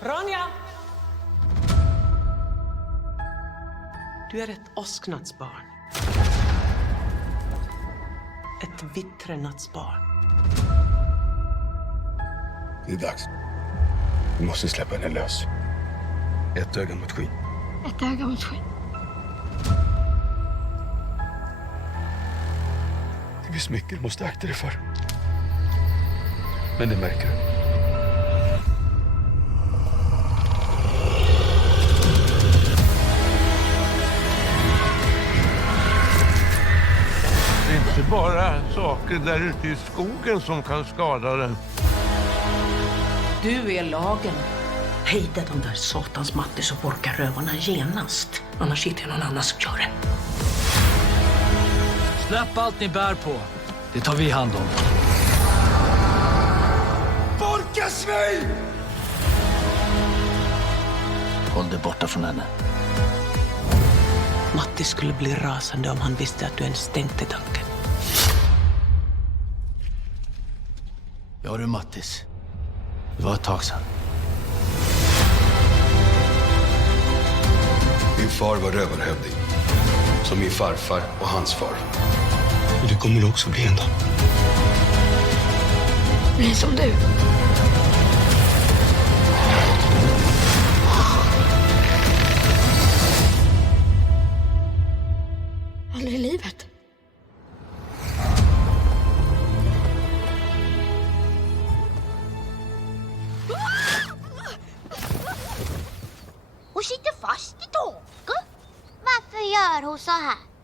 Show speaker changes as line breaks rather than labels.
Ronja! Du är ett åsknattsbarn. Ett vittrennattsbarn.
Det är dags. Vi måste släppa henne lös. Ett öga mot skyn.
Ett öga mot skyn.
Det finns mycket du måste akta dig för. Men det märker du.
Inte bara saker där ute i skogen som kan skada den.
Du är lagen. Hejda de där satans Mattis och Borkarövarna genast. Annars hittar jag någon annan som gör det.
Släpp allt ni bär på. Det tar vi hand om. Håll dig borta från henne.
Matti skulle bli rasande om han visste att du ens tänkte tanken.
Ja du Mattis. Det var ett tag sedan.
Min far var rövarhövding. Som min farfar och hans far. Och det kommer du också bli en dag.
Bli som du. Aldrig i livet.
老和尚。